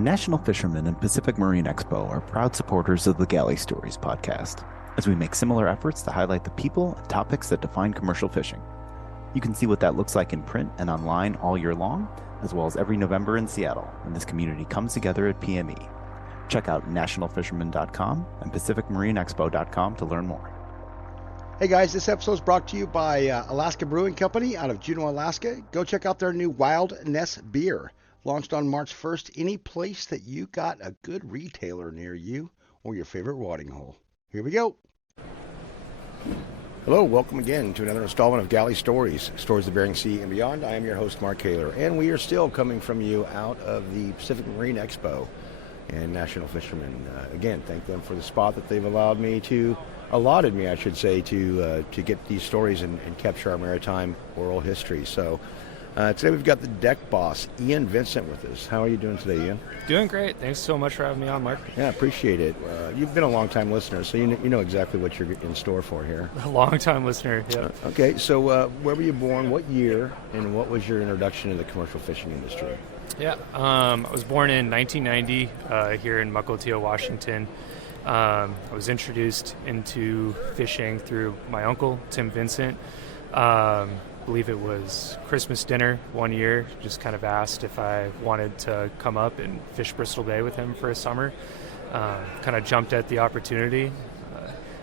National Fishermen and Pacific Marine Expo are proud supporters of the Galley Stories podcast, as we make similar efforts to highlight the people and topics that define commercial fishing. You can see what that looks like in print and online all year long, as well as every November in Seattle, when this community comes together at PME. Check out nationalfisherman.com and pacificmarineexpo.com to learn more. Hey guys, this episode is brought to you by Alaska Brewing Company out of Juneau, Alaska. Go check out their new Wild Ness beer. Launched on March 1st, any place that you got a good retailer near you or your favorite watering hole. Here we go. Hello, welcome again to another installment of Galley Stories, Stories of Bering Sea and Beyond. I am your host, Mark Kaler, and we are still coming from you out of the Pacific Marine Expo and National Fishermen. Again, thank them for the spot that they've allotted me to get these stories and capture our maritime oral history. So today we've got the Deckboss, Ian Vincent, with us. How are you doing today, Ian? Doing great. Thanks so much for having me on, Mark. Yeah, appreciate it. You've been a long-time listener, so you know exactly what you're in store for here. A long-time listener, yeah. Okay, so where were you born, what year, and what was your introduction to the commercial fishing industry? Yeah, I was born in 1990 here in Mukilteo, Washington. I was introduced into fishing through my uncle, Tim Vincent. I believe it was Christmas dinner one year, just kind of asked if I wanted to come up and fish Bristol Bay with him for a summer. Kind of jumped at the opportunity.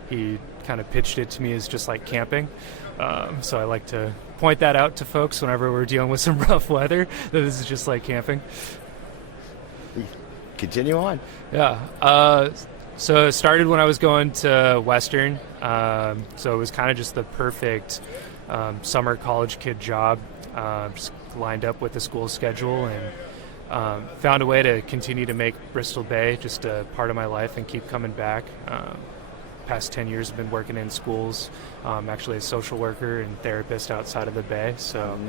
He kind of pitched it to me as just like camping. So I like to point that out to folks whenever we're dealing with some rough weather, that this is just like camping. Continue on. Yeah. So it started when I was going to Western. So it was kind of just the perfect summer college kid job. Just lined up with the school schedule and found a way to continue to make Bristol Bay just a part of my life and keep coming back. Past 10 years I've been working in schools, actually a social worker and therapist outside of the Bay. So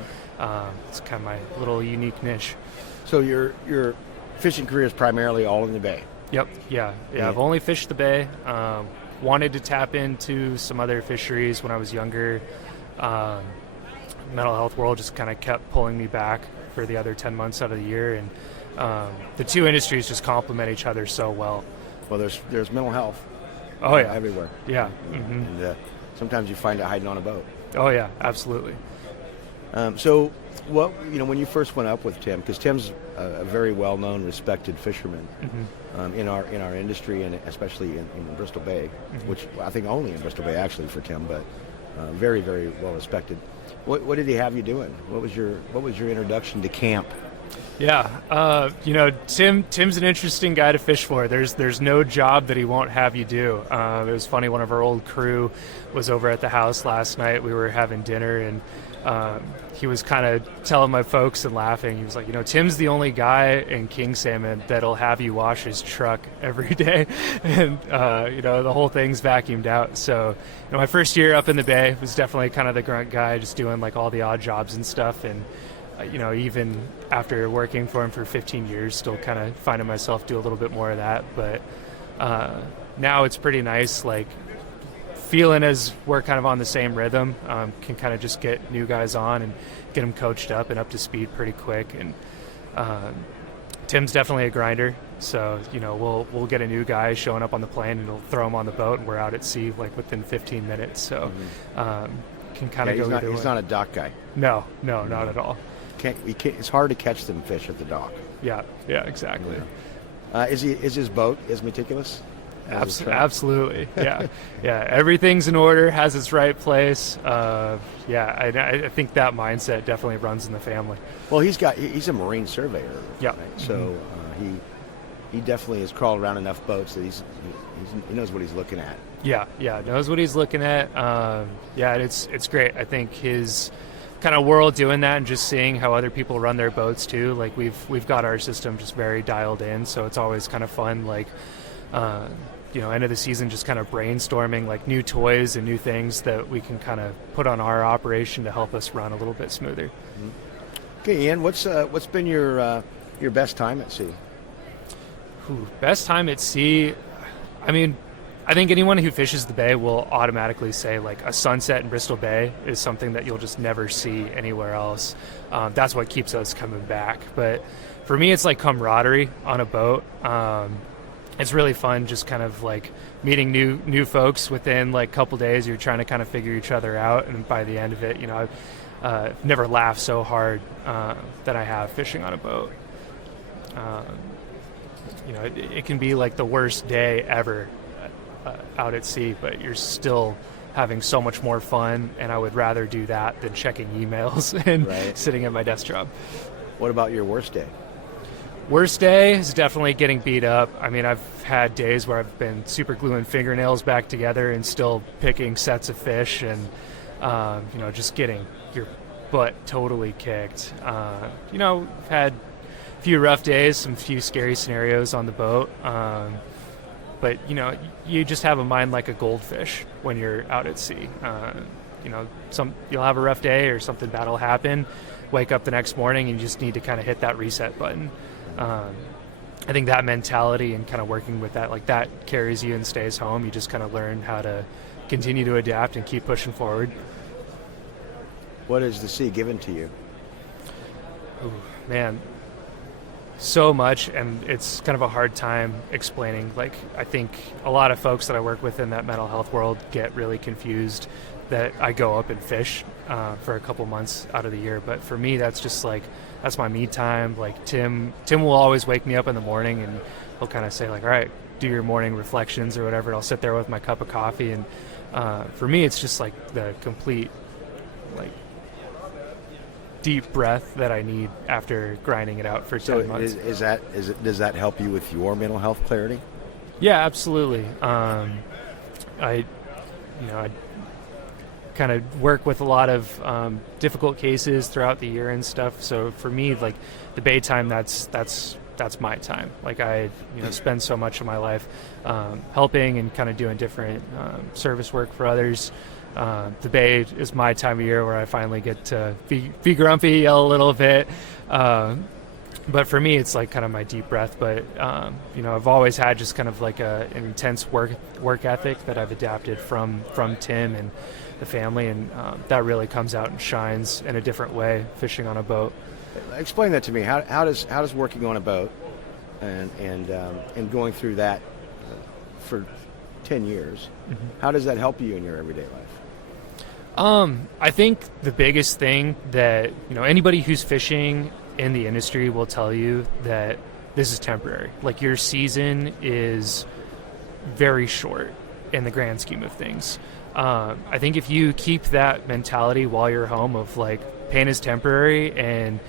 it's kind of my little unique niche. So your fishing career is primarily all in the Bay? Yep. Yeah. I've only fished the Bay. Wanted to tap into some other fisheries when I was younger. Mental health world just kind of kept pulling me back for the other 10 months out of the year, and the two industries just complement each other so well. Well, there's mental health. Oh yeah, everywhere. Yeah. Mm-hmm. And sometimes you find it hiding on a boat. Oh yeah, absolutely. So, when you first went up with Tim, because Tim's a very well-known, respected fisherman in our industry, and especially in Bristol Bay, which I think only in Bristol Bay actually for Tim, but very, very well respected. What did he have you doing? What was your introduction to camp? Yeah, Tim's an interesting guy to fish for. There's no job that he won't have you do. It was funny. One of our old crew was over at the house last night. We were having dinner, and he was kind of telling my folks and laughing. He was like, Tim's the only guy in King Salmon that'll have you wash his truck every day, and the whole thing's vacuumed out. So, my first year up in the Bay was definitely kind of the grunt guy, just doing like all the odd jobs and stuff, and even after working for him for 15 years, still kind of finding myself do a little bit more of that. But now it's pretty nice, like feeling as we're kind of on the same rhythm, can kind of just get new guys on and get them coached up and up to speed pretty quick. And Tim's definitely a grinder, so we'll get a new guy showing up on the plane and he'll throw him on the boat, and we're out at sea like within 15 minutes. So can kind of go either way. He's not a dock guy. No, not at all. It's hard to catch them fish at the dock. Yeah, exactly. Yeah. Is his boat as meticulous? Absolutely, yeah. Everything's in order, has its right place. I think that mindset definitely runs in the family. Well, he's a marine surveyor. Yeah. Right? So he definitely has crawled around enough boats that he knows what he's looking at. Yeah, knows what he's looking at. It's great. I think his kind of world doing that and just seeing how other people run their boats too. Like we've got our system just very dialed in, so it's always kind of fun. Like end of the season, just kind of brainstorming like new toys and new things that we can kind of put on our operation to help us run a little bit smoother. Okay, Ian, what's been your best time at sea? Best time at sea. I mean, I think anyone who fishes the bay will automatically say like a sunset in Bristol Bay is something that you'll just never see anywhere else. That's what keeps us coming back. But for me, it's like camaraderie on a boat. It's really fun just kind of like meeting new folks within like a couple days. You're trying to kind of figure each other out, and by the end of it, I've never laughed so hard than I have fishing on a boat. It can be like the worst day ever out at sea, but you're still having so much more fun, and I would rather do that than checking emails and sitting at my desk job. What about your worst day? Worst day is definitely getting beat up. I mean, I've had days where I've been super gluing fingernails back together and still picking sets of fish and, just getting your butt totally kicked. Had a few rough days, some few scary scenarios on the boat. But, you just have a mind like a goldfish when you're out at sea. You'll have a rough day or something bad will happen, wake up the next morning and you just need to kind of hit that reset button. I think that mentality and kind of working with that, like that carries you and stays home. You just kind of learn how to continue to adapt and keep pushing forward. What has the sea given to you? Ooh, man, so much, and it's kind of a hard time explaining. Like, I think a lot of folks that I work with in that mental health world get really confused that I go up and fish for a couple months out of the year. But for me, that's just like, that's my me time. Like Tim will always wake me up in the morning and he'll kind of say like, all right, do your morning reflections or whatever. And I'll sit there with my cup of coffee. And for me, it's just like the complete, like, deep breath that I need after grinding it out for 10 months. Does that help you with your mental health clarity? Yeah, absolutely. I kind of work with a lot of difficult cases throughout the year and stuff. So for me, like the bay time, that's my time. Like I spend so much of my life helping and kind of doing different service work for others. The bay is my time of year where I finally get to be grumpy, yell a little bit. But for me, it's like kind of my deep breath. But, I've always had just kind of like an intense work ethic that I've adapted from Tim and the family. And that really comes out and shines in a different way fishing on a boat. Explain that to me. How does working on a boat and going through that for 10 years, how does that help you in your everyday life? I think the biggest thing that, anybody who's fishing in the industry will tell you that this is temporary. Like your season is very short in the grand scheme of things. I think if you keep that mentality while you're home of like pain is temporary and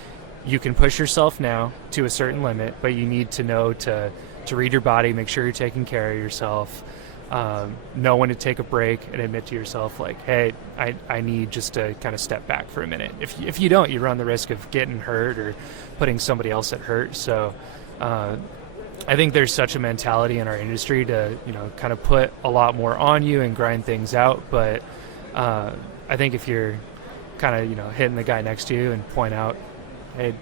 you can push yourself now to a certain limit, but you need to know to read your body, make sure you're taking care of yourself. Know when to take a break and admit to yourself like, hey, I need just to kind of step back for a minute. If you don't, you run the risk of getting hurt or putting somebody else at hurt. So I think there's such a mentality in our industry to kind of put a lot more on you and grind things out. But I think if you're kind of hitting the guy next to you and point out, hey,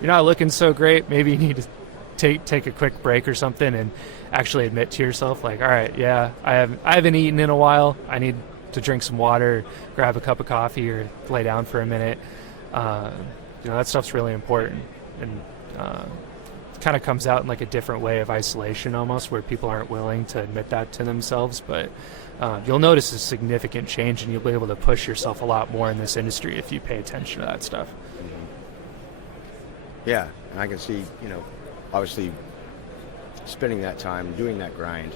you're not looking so great, maybe you need to take a quick break or something and actually admit to yourself like, all right, yeah, I haven't eaten in a while, I need to drink some water, grab a cup of coffee or lay down for a minute. That stuff's really important, and kind of comes out in like a different way of isolation almost, where people aren't willing to admit that to themselves. But you'll notice a significant change, and you'll be able to push yourself a lot more in this industry if you pay attention to that stuff. Yeah, and I can see, obviously spending that time doing that grind,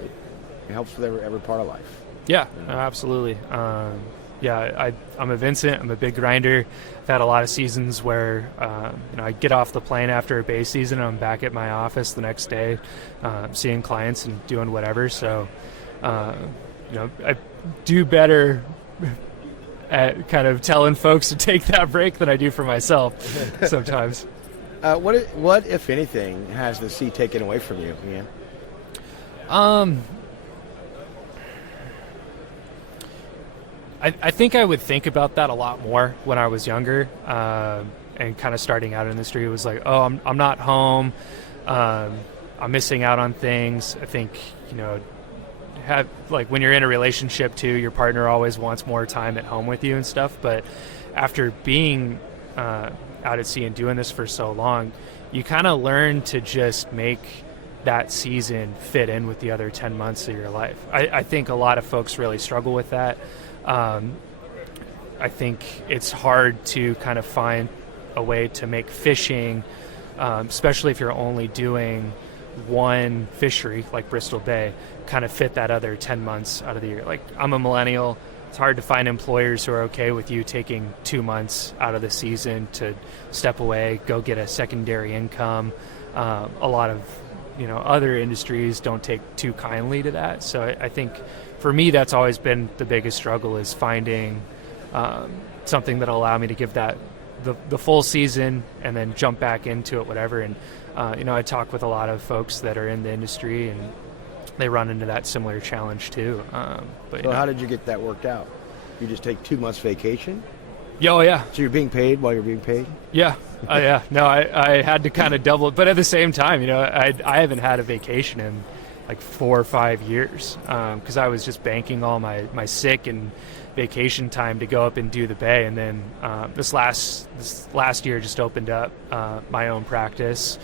it helps with every part of life. Yeah, absolutely. I'm a Vincent. I'm a big grinder. I've had a lot of seasons where I get off the plane after a bay season and I'm back at my office the next day, seeing clients and doing whatever. So I do better at kind of telling folks to take that break than I do for myself sometimes. What, if anything, has the sea taken away from you, Ian? I think I would think about that a lot more when I was younger, and kind of starting out in the industry. It was like, oh, I'm not home. I'm missing out on things. I think, have, like, when you're in a relationship too, your partner always wants more time at home with you and stuff. But after being out at sea and doing this for so long, you kind of learn to just make that season fit in with the other 10 months of your life. I think a lot of folks really struggle with that. I think it's hard to kind of find a way to make fishing, especially if you're only doing one fishery like Bristol Bay, kind of fit that other 10 months out of the year. Like, I'm a millennial. It's hard to find employers who are okay with you taking 2 months out of the season to step away, go get a secondary income. A lot of other industries don't take too kindly to that. So I think for me, that's always been the biggest struggle, is finding something that'll allow me to give that the full season and then jump back into it, whatever. And I talk with a lot of folks that are in the industry, and they run into that similar challenge too. So how did you get that worked out? You just take 2 months vacation? Oh, yeah. So you're being paid while you're being paid? Yeah. Yeah. No, I had to kind of double it. But at the same time, I haven't had a vacation in like 4 or 5 years, because I was just banking all my sick and vacation time to go up and do the bay. And then this last year just opened up my own practice.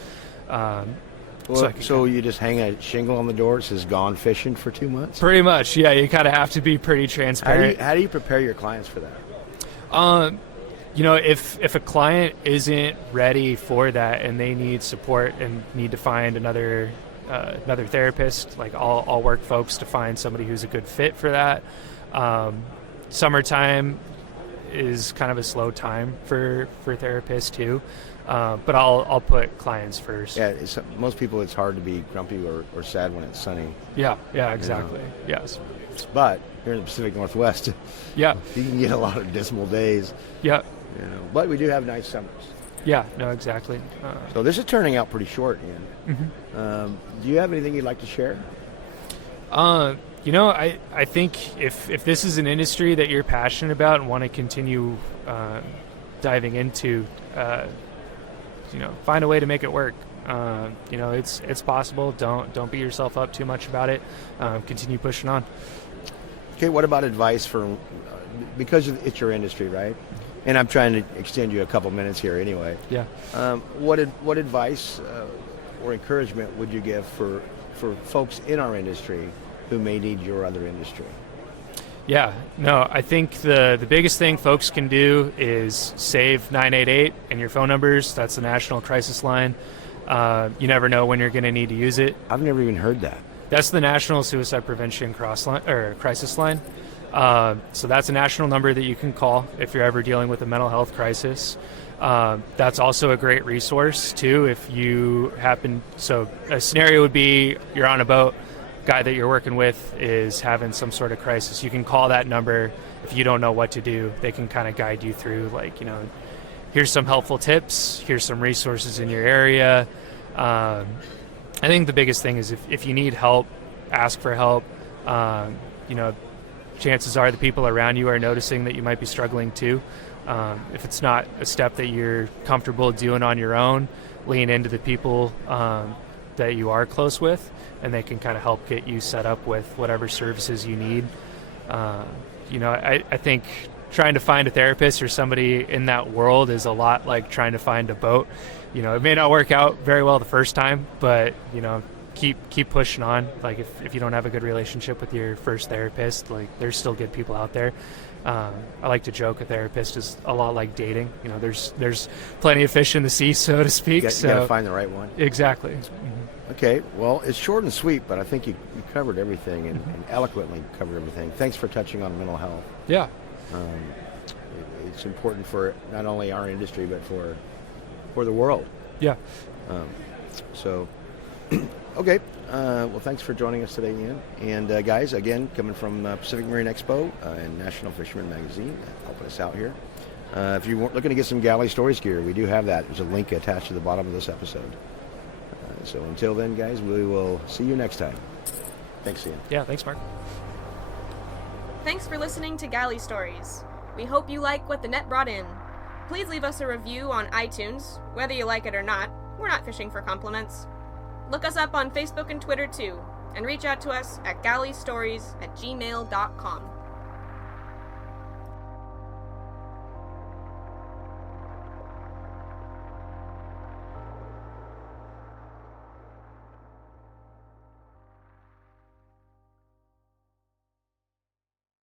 So you just hang a shingle on the door that says "Gone Fishing" for 2 months? Pretty much, yeah. You kind of have to be pretty transparent. How do you prepare your clients for that? If a client isn't ready for that and they need support and need to find another therapist, like I'll work folks to find somebody who's a good fit for that. Summertime is kind of a slow time for therapists too. But I'll put clients first. Yeah, most people, it's hard to be grumpy or sad when it's sunny. Yeah, exactly. Yes. But here in the Pacific Northwest, yeah, you can get a lot of dismal days. Yeah. But we do have nice summers. Yeah, no, exactly. So this is turning out pretty short, Ian. Mm-hmm. Do you have anything you'd like to share? I think if this is an industry that you're passionate about and want to continue diving into, find a way to make it work. It's possible. Don't beat yourself up too much about it. Continue pushing on. Okay, what about advice for, because it's your industry, right? And I'm trying to extend you a couple minutes here anyway. Yeah. What advice or encouragement would you give for folks in our industry who may need your other industry? Yeah, no, I think the biggest thing folks can do is save 988 and your phone numbers. That's the national crisis line. You never know when you're going to need to use it. I've never even heard that. That's the National Suicide Prevention Crisis Line. So that's a national number that you can call if you're ever dealing with a mental health crisis. That's also a great resource too if you happen. So a scenario would be you're on a boat, guy that you're working with is having some sort of crisis. You can call that number. If you don't know what to do, they can kind of guide you through, like, here's some helpful tips, here's some resources in your area. I think the biggest thing is if you need help, ask for help. Chances are the people around you are noticing that you might be struggling too. If it's not a step that you're comfortable doing on your own, lean into the people that you are close with, and they can kind of help get you set up with whatever services you need. I think trying to find a therapist or somebody in that world is a lot like trying to find a boat. It may not work out very well the first time, but keep pushing on. Like if you don't have a good relationship with your first therapist, like there's still good people out there. I like to joke a therapist is a lot like dating. There's plenty of fish in the sea, so to speak. You got to find the right one. Exactly. Mm-hmm. Okay, well, it's short and sweet, but I think you covered everything and eloquently covered everything. Thanks for touching on mental health. Yeah. It's important for not only our industry, but for the world. Yeah. Okay. Well, thanks for joining us today, Ian. And guys, again, coming from Pacific Marine Expo and National Fisherman Magazine, helping us out here. If you're looking to get some Galley Stories gear, we do have that. There's a link attached to the bottom of this episode. So until then, guys, we will see you next time. Thanks, Ian. Yeah, thanks, Mark. Thanks for listening to Galley Stories. We hope you like what the net brought in. Please leave us a review on iTunes. Whether you like it or not, we're not fishing for compliments. Look us up on Facebook and Twitter too. and reach out to us at galleystories@gmail.com.